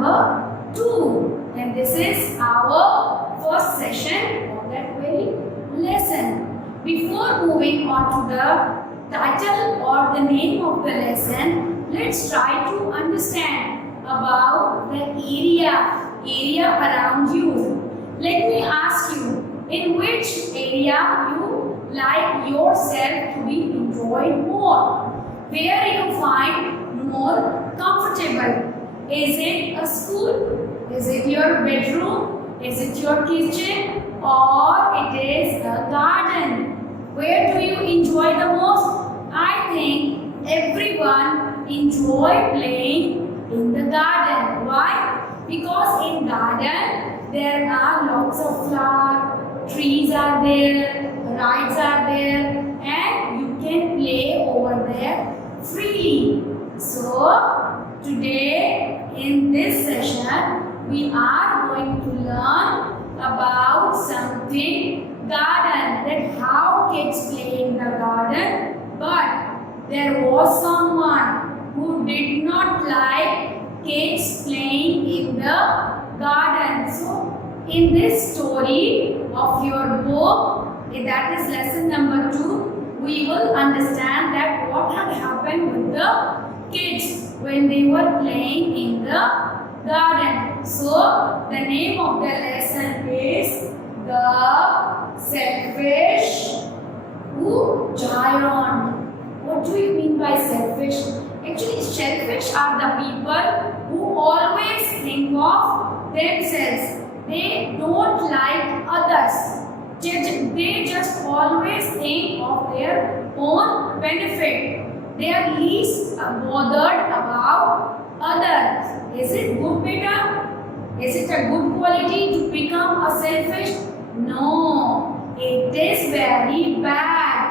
number 2. And this is our first session of that very lesson. Before moving on to the title or the name of the lesson, let's try to understand about the area around you. Let me ask you, in which area you like yourself to be enjoyed more? Where you find more comfortable? Is it a school? Is it your bedroom? Is it your kitchen? Or it is a garden? Where do you enjoy the most? I think everyone enjoy playing in the garden. Why? Because in garden there are lots of flowers, trees are there, rides are there, and you can play over there freely. So today in this session we are going to learn about something garden, that how kids play in the garden. But there was someone who did not like kids playing in the garden. So in this story of your book, that is lesson number 2, we will understand that what had happened with the kids when they were playing in the garden. So the name of the lesson is the selfish giant. What do you mean by selfish? Actually, selfish are the people who always think of themselves. They don't like others. They just always think of their own benefit. They are least bothered about others. Is it good, beta? Is it a good quality to become a selfish? No, it is very bad.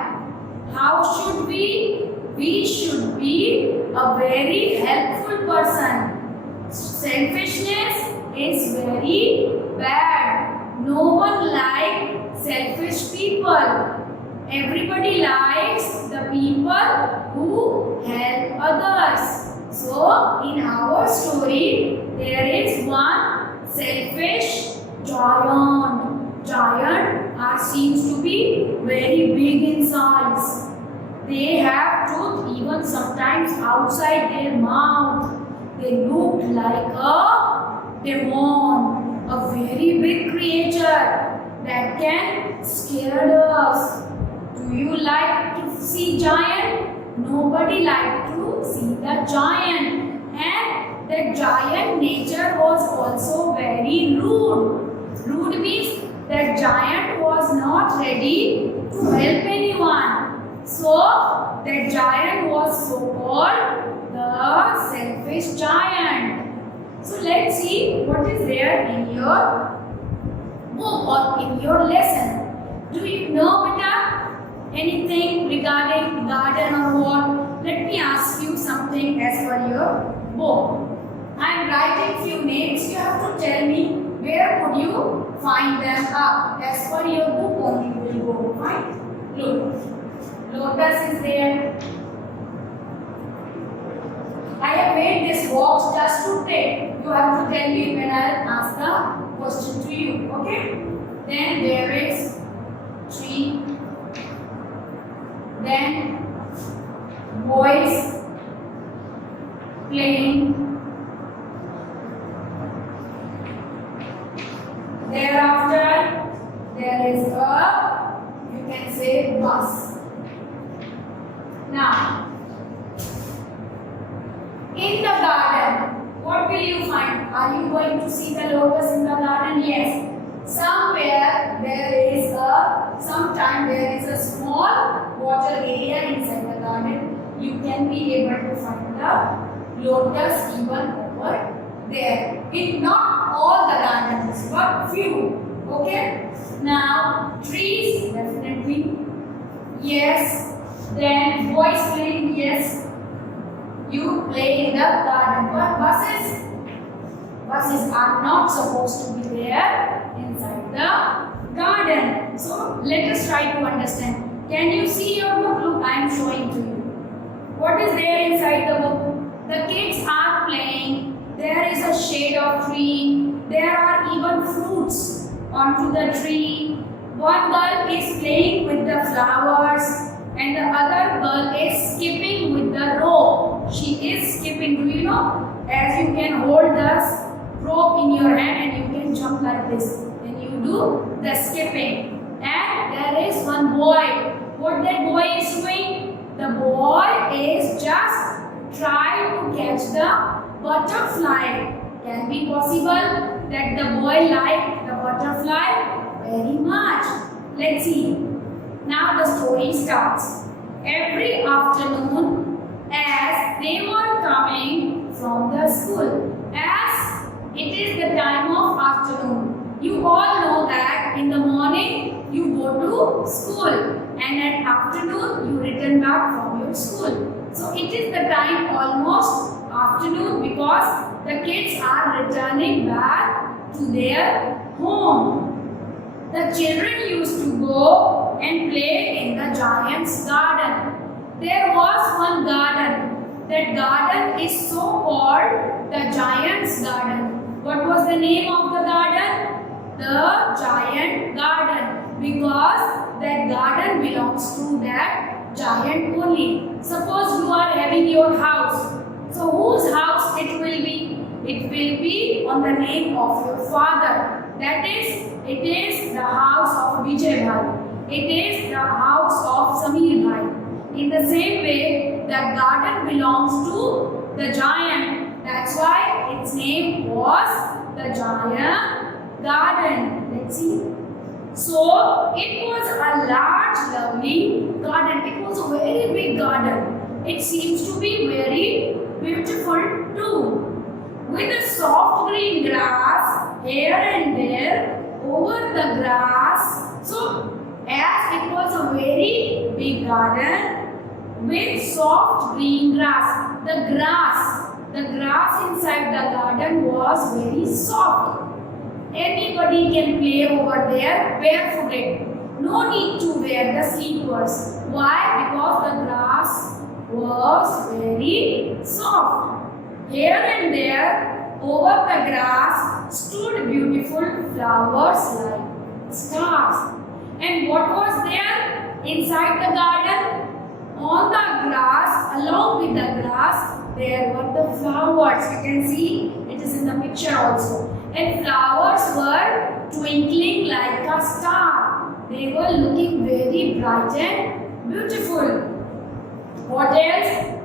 How should we? We should be a very helpful person. Selfishness is very bad. No one likes selfish people. Everybody likes the people who help others. So, in our story, there is one selfish giant. Seems to be very big in size. They have tooth even sometimes outside their mouth. They look like a demon, a very big creature that can scare us. Do you like to see giant? Nobody liked to see the giant. And the giant nature was also very rude. Rude means that giant was not ready to help anyone. So, that giant was so called the selfish giant. So, let's see what is there in your book or in your lesson. Do you know, beta, anything regarding garden or what? Let me ask you something as per your book. I am writing few names. You have to tell me where would you find them up. As per your book only you will go. Right? Look. Lotus is there. I have made this box just to take. You have to tell me when I ask the question to you. Okay? Then there is tree. Then boys playing. Thereafter, there is a, you can say, bus. Now, in the garden, what will you find? Are you going to see the lotus in the garden? Yes. Somewhere there is a small water area inside the garden. You can be able to find the lotus even over there. In not all the gardens, but few. Okay. Now trees, definitely. Yes. Then boys playing. Yes. You play in the garden. But buses are not supposed to be there inside the garden. So let us try to understand. Can you see your book? Look, I am showing to you. What is there inside the book? The kids are playing there is a shade of tree, there are even fruits onto the tree. One girl is playing with the flowers and the other girl is skipping with the rope. She is skipping, do you know? As you can hold the rope in your hand and you can jump like this. Then you do the skipping. And there is one boy. What that boy is doing? The boy is just trying to catch the butterfly. Can be possible that the boy liked the butterfly very much. Let's see. Now the story starts. Every afternoon as they were coming from the school, as it is the time of afternoon. You all know that in the morning you go to school and at afternoon you return back from your school. So it is the time almost afternoon because the kids are returning back to their home. The children used to go and play in the giant's garden. There was one garden. That garden is so called the giant's garden. What was the name of the garden? The giant garden, because that garden belongs to that giant only. Suppose you are having your house. So whose house it will be? It will be on the name of your father. That is, it is the house of Vijay Bhai. It is the house of Samir Bhai. In the same way, the garden belongs to the giant. That's why its name was the giant garden. Let's see. So it was a large, lovely garden. It was a very big garden. It seems to be very beautiful too. With a soft green grass here and there over the grass. So as it was a very big garden with soft green grass, the grass inside the garden was very soft. Anybody can play over there barefooted. No need to wear the slippers. Why? Because the grass was very soft. Here and there, over the grass, stood beautiful flowers like stars. And what was there inside the garden? On the grass, along with the grass, there were the flowers. You can see it is in the picture also. And flowers were twinkling like a star. They were looking very bright and beautiful. What else?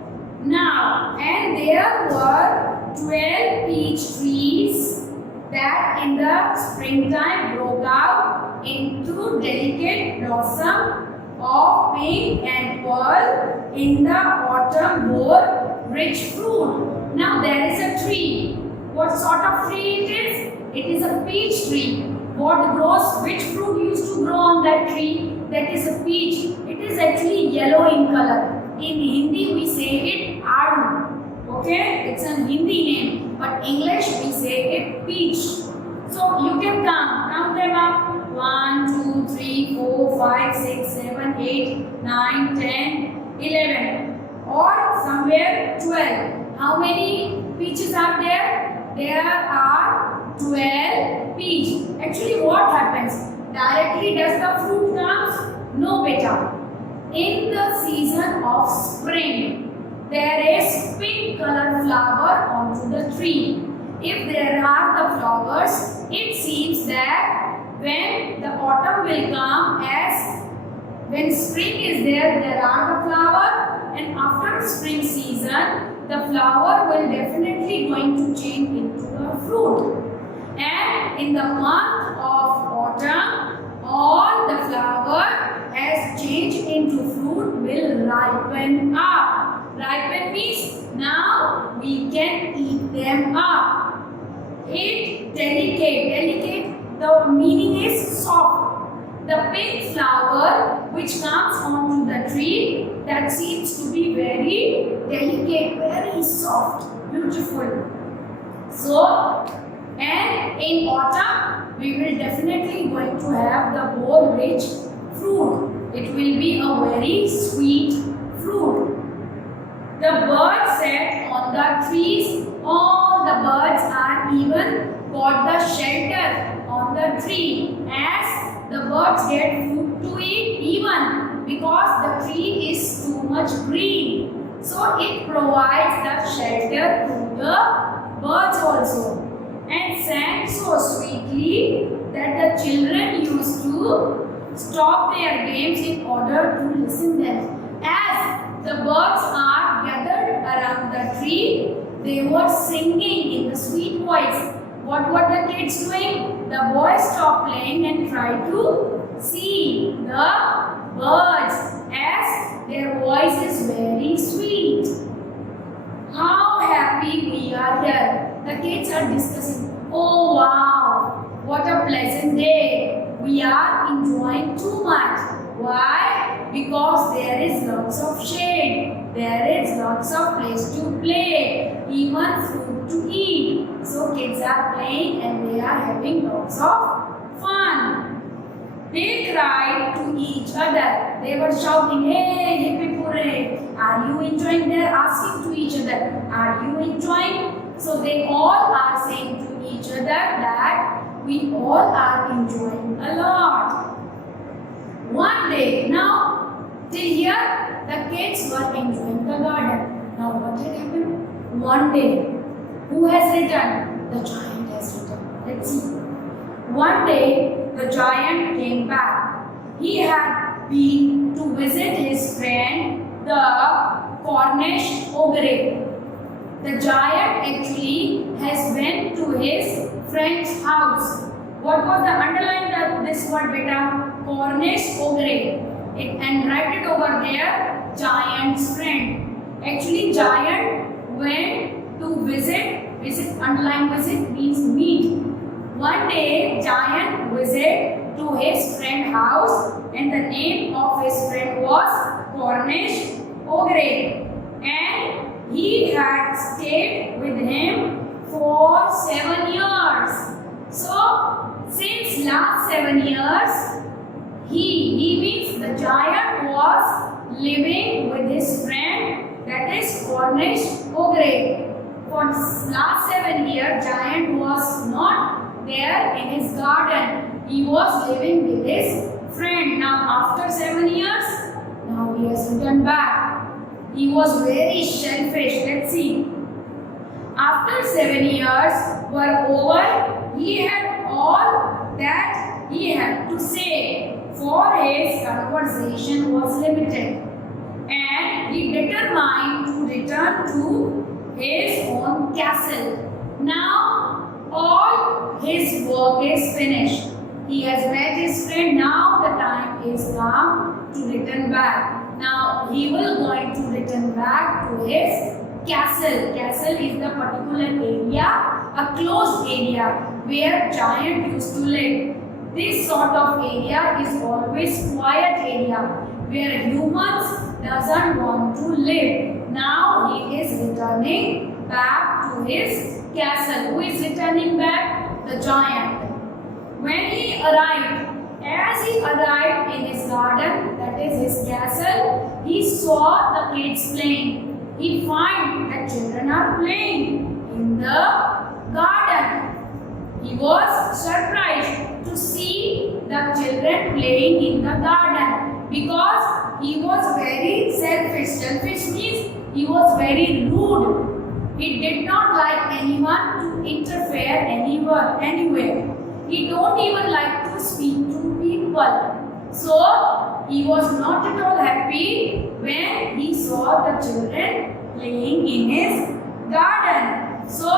Now, and there were 12 peach trees that in the springtime broke out into delicate blossom of pink and pearl. In the autumn bore rich fruit. Now there is a tree. What sort of tree it is? It is a peach tree. What grows? Which fruit used to grow on that tree? That is a peach. It is actually yellow in color. In Hindi we say it aadu. Okay, it's a Hindi name, but English we say it peach. So you can count them up. 1, 2, 3, 4, 5, 6, 7, 8, 9, 10, 11, or somewhere 12. How many peaches are there? There are 12 peach. Actually, what happens? Directly does the fruit comes? No, beta. In the season of spring, there is pink color flower onto the tree. If there are the flowers, it seems that when the autumn will come, as when spring is there, there are the flower, and after spring season, the flower will definitely going to change into a fruit. And in the month of autumn, all the flower has changed into fruit will ripen up. Ripen means now we can eat them up. It delicate, the meaning is soft. The pink flower which comes onto the tree, that seems to be very delicate, very soft, beautiful. So, and in autumn, we will definitely going to have the more rich fruit. It will be a very sweet fruit. The birds sat on the trees. All the birds birds get food to eat even because the tree is too much green. So it provides the shelter to the birds also. And sang so sweetly that the children used to stop their games in order to listen them. As the birds are gathered around the tree, they were singing in the sweet voice. What were the kids doing? The boys stopped playing and tried to see the birds as their voice is very sweet. How happy we are here. The kids are discussing. Oh wow, what a pleasant day. We are enjoying too much. Why? Because there is lots of shade. There is lots of place to play. Even food to eat. So kids are playing and they are having lots of fun. They cried to each other. They were shouting, hey, hippie hooray. Are you enjoying? They are asking to each other, are you enjoying? So they all are saying to each other that we all are enjoying a lot. One day, now till here, the kids were enjoying the garden. Now what had happened? One day, who has returned? The giant has returned. Let's see. One day, the giant came back. He had been to visit his friend, the Cornish ogre. The giant actually has went to his friend's house. What was the underline this word, beta? Cornish ogre. And write it over there, giant's friend. Actually, giant went to visit. Underline visit means meet. One day, giant visited to his friend's house, and the name of his friend was Cornish ogre. And he had stayed with him for 7 years. So, since last 7 years, he means the giant was living with his friend, that is Cornish ogre. For last 7 years, giant was not there in his garden. He was living with his friend. Now after 7 years, now he has returned back. He was very selfish. Let's see. After 7 years were over, he had all that he had to say, for his conversation was limited. And he determined to return to his own castle. Now all his work is finished. He has met his friend. Now the time is come to return back. Now he will going to return back to his castle. Castle is the particular area, a closed area where giant used to live. This sort of area is always quiet area where humans doesn't want to live. Now he is returning back to his castle. Who is returning back? The giant. When he arrived, as he arrived in his garden, that is his castle, he saw the kids playing. He found that children are playing in the garden. He was surprised to see the children playing in the garden because he was very selfish. Selfish means he was very rude. He did not like anyone to interfere anywhere. He don't even like to speak to people. So he was not at all happy when he saw the children playing in his garden. So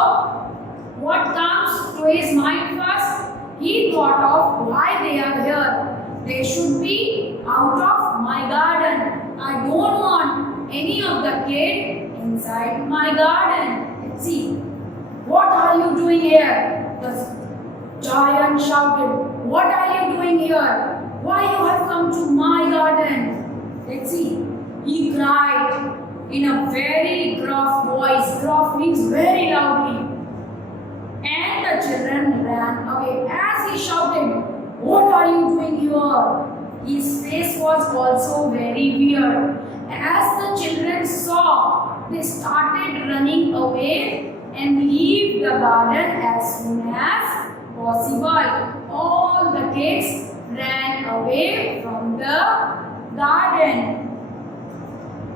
what comes to his mind first? He thought of why they are here. They should be out of my garden. I don't want any of the kid inside my garden. Let's see. What are you doing here? The giant shouted. What are you doing here? Why you have come to my garden? Let's see. He cried in a very gruff voice. Gruff means very loudly. And the children ran away. As he shouted, what are you doing here? His face was also very weird. As the children saw, they started running away and leave the garden as soon as possible. All the kids ran away from the garden.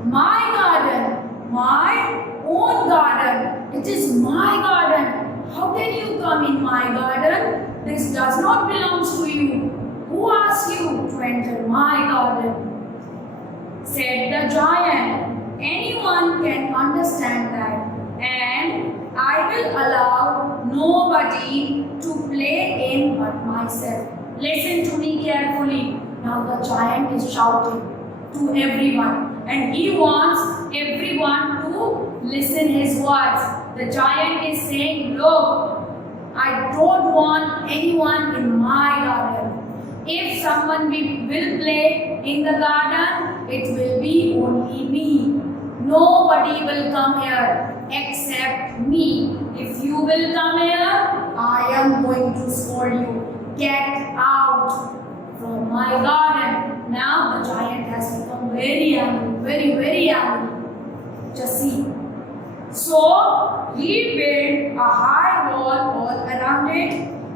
My garden, my own garden. It is my garden. How can you come in my garden? This does not belong to you. Who asked you to enter my garden? Said the giant. Anyone can understand that, and I will allow nobody to play in but myself. Listen to me carefully. Now the giant is shouting to everyone, and he wants everyone to listen his words. The giant is saying, look, I don't want anyone in my garden. If someone will play in the garden, it will be only me. Nobody will come here except me. If you will come here, I am going to scold you. Get out from my garden. Now the giant has become very angry, very angry. Just see. So he built a high wall all around it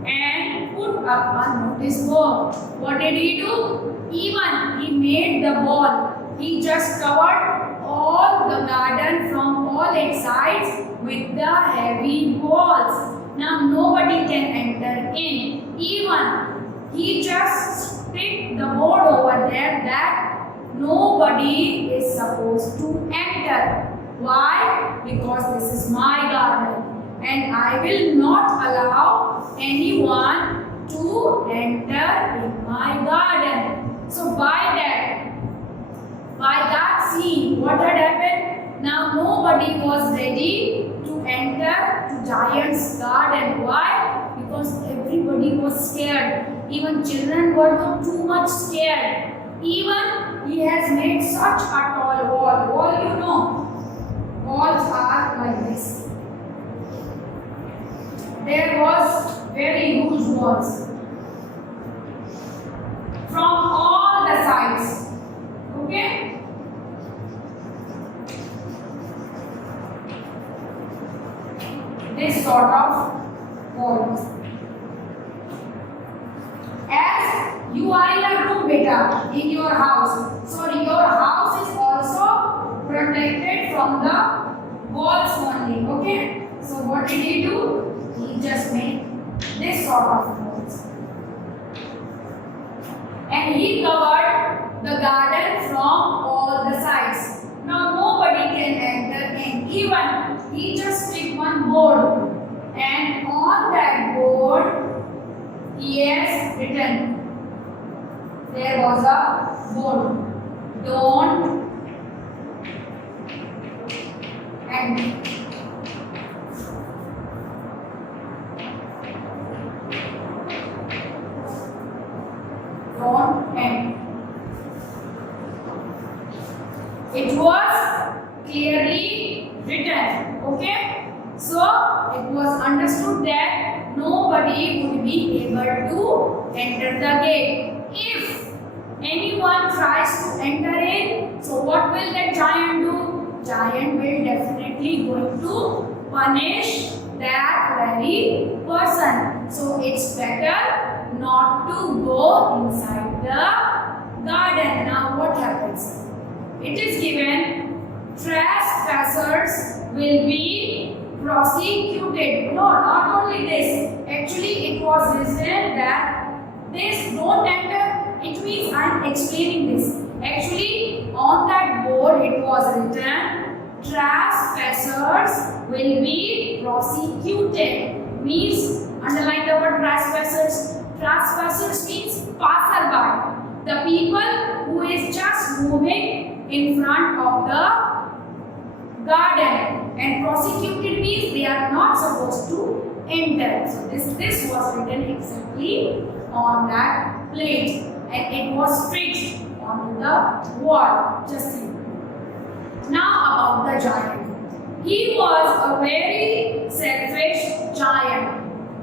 and put up a notice board. What did he do? Even he made the wall. He just covered all the garden from all its sides with the heavy walls. Now nobody can enter in. Even he just stick the board over there that nobody is supposed to enter. Why? Because this is my garden and I will not allow anyone to enter in my garden. So by that scene, what had happened? Now nobody was ready to enter to giant's garden. Why? Because everybody was scared. Even children were too much scared. Even he has made such a tall wall. Wall, you know, walls are like this. There was very huge walls from all the sides. Okay? This sort of walls. As you are in a room, beta, in your house. So your house is also protected from the walls only. Okay? So what did he do? He just made this sort of walls. And he covered the garden from all the sides. Now nobody can enter in. Even he just stick one board, and on that board he has written, there was a board, don't enter. Don't enter. It was clearly written. Okay? So it was understood that nobody would be able to enter the gate. If anyone tries to enter in, so what will that giant do? Giant will definitely going to punish that very person. So it's better not to go inside the garden. Now what happens? It is given trespassers will be prosecuted. No, not only this. Actually, it was written that this don't enter. It means I am explaining this. Actually, on that board it was written trespassers will be prosecuted. Means underline the word trespassers. Trespassers means passerby. The people who is just moving in front of the garden, and prosecuted means they are not supposed to enter. So this was written exactly on that plate, and it was fixed on the wall. Just see. Now about the giant. He was a very selfish giant.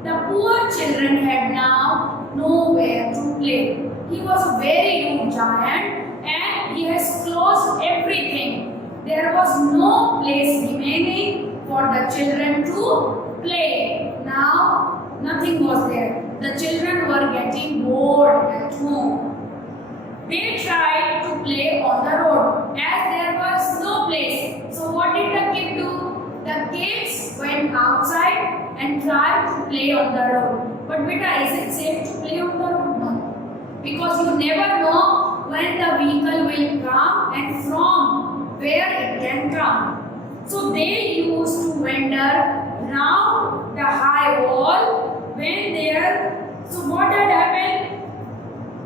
The poor children had now nowhere to play. He was a very rude giant, and he has closed everything. There was no place remaining for the children to play. Now nothing was there. The children were getting bored at home. they tried to play on the road as there was no place. So what did the kid do? The kids went outside and tried to play on the road. But beta, is it safe to play on the road? No. Because you never know when the vehicle will come and from where it can come. So they used to wander round the high wall when there. So what had happened?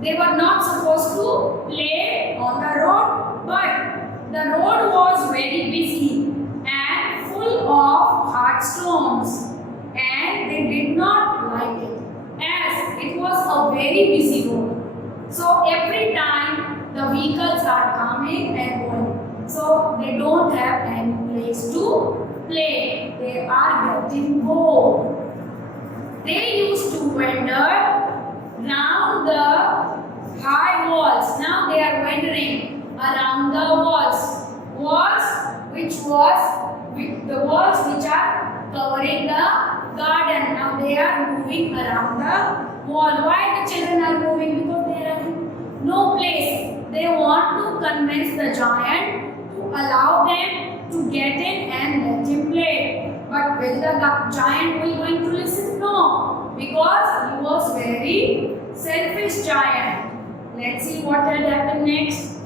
They were not supposed to play on the road, but the road was very busy and full of hard stones, and they did not like it as it was a very busy road. So every time the vehicles are coming and going, so they don't have any place to play. They are getting bored. They used to wander round the high walls. Now they are wandering around the walls. The walls which are covering the garden. Now they are moving around the wall. Why the children are moving? Because they are in no place. They want to convince the giant to allow them to get in and let him play. But will the giant will going to listen? No. Because he was very selfish giant. Let's see what will happen next.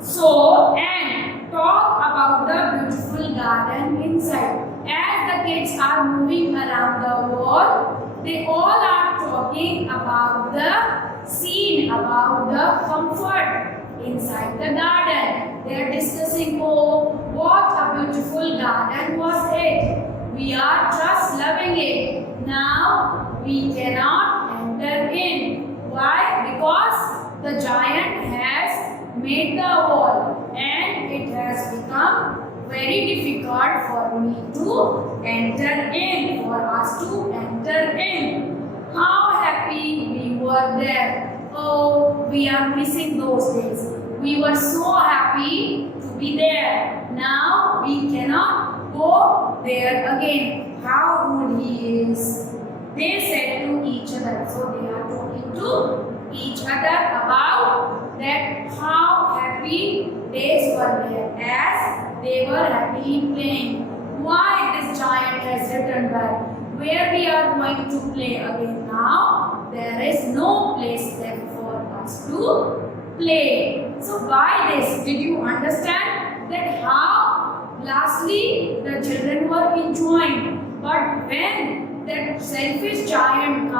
So, and talk about the beautiful garden inside. As the kids are moving around the wall, they all are talking about the scene, about the comfort inside the garden. They are discussing, oh, what a beautiful garden was it. We are just loving it. Now we cannot enter in. Why? Because the giant has made the wall and it has become very difficult for me to enter in, for us to enter in. How happy we were there. Oh, we are missing those days. We were so happy to be there. Now we cannot go there again. How rude he is. They said to each other. So they are talking to each other about that how happy days were there as they were happily playing. Why this giant has returned back? Where we are going to play again now? There is no place left for us to play. So by this, did you understand that how lastly the children were enjoying? But when that selfish giant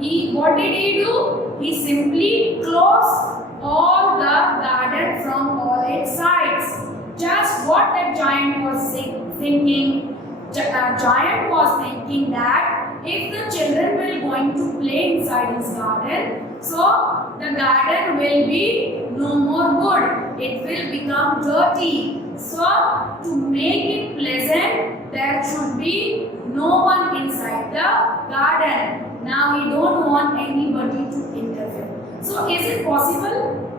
came, what did he do? He simply closed all the garden from all its sides. Just what that giant was thinking. Giant was thinking that if the children will going to play inside his garden, so the garden will be no more good. It will become dirty. So to make it pleasant, there should be no one inside the garden. Now we don't want anybody to interfere. So is it possible?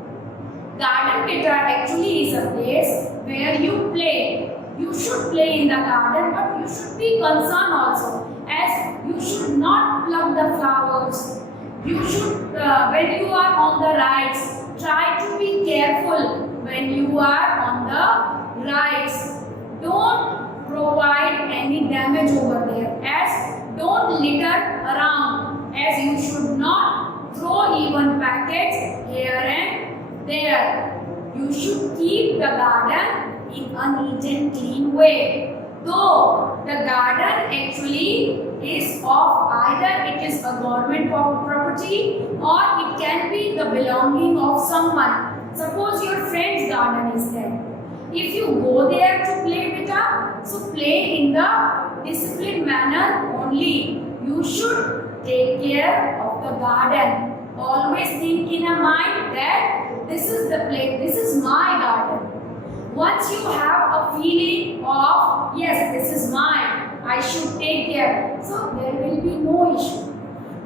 Garden beta actually is a place where you play. You should play in the garden, but you should be concerned also, as you should not pluck the flowers. You should, when you are on the rides, try to be careful when you are on the rides. Don't provide any damage over there, as don't litter around, as you should not throw even packets here and there. You should keep the garden in a neat and clean way. Though the garden actually is of either it is a government property or it can be the belonging of someone. Suppose your friend's garden is there. If you go there to play beta, so play in the disciplined manner only. You should take care of the garden. Always think in a mind that this is the place, this is my garden. Once you have a feeling of, yes, this is mine, I should take care, so there will be no issue.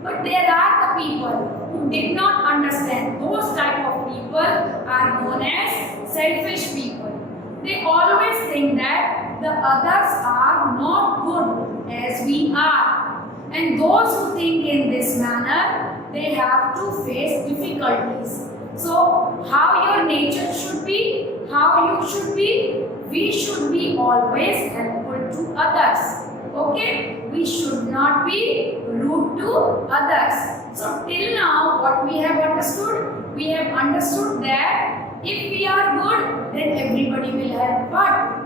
But there are the people who did not understand. Those type of people are known as selfish people. They always think that the others are not good as we are. And those who think in this manner, they have to face difficulties. So how your nature should be, how you should be, we should be always helpful to others. Okay, we should not be rude to others. So till now what we have understood? We have understood that if we are good, then everybody will help. But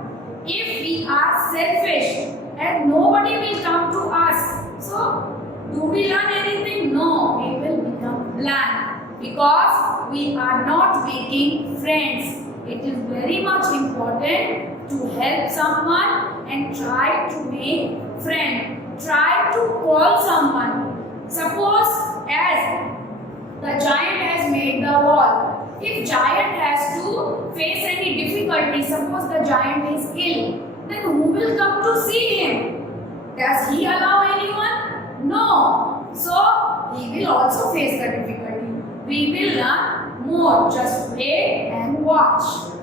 if we are selfish and nobody will come to us, so do we learn anything? No, we will become blank because we are not making friends. It is very much important to help someone and try to make friend. Try to call someone. Suppose as the giant has made the wall. If giant has to face any difficulty, suppose the giant is ill, then who will come to see him? Does he allow anyone? No. So he will also face the difficulty. We will learn more. Just wait and watch.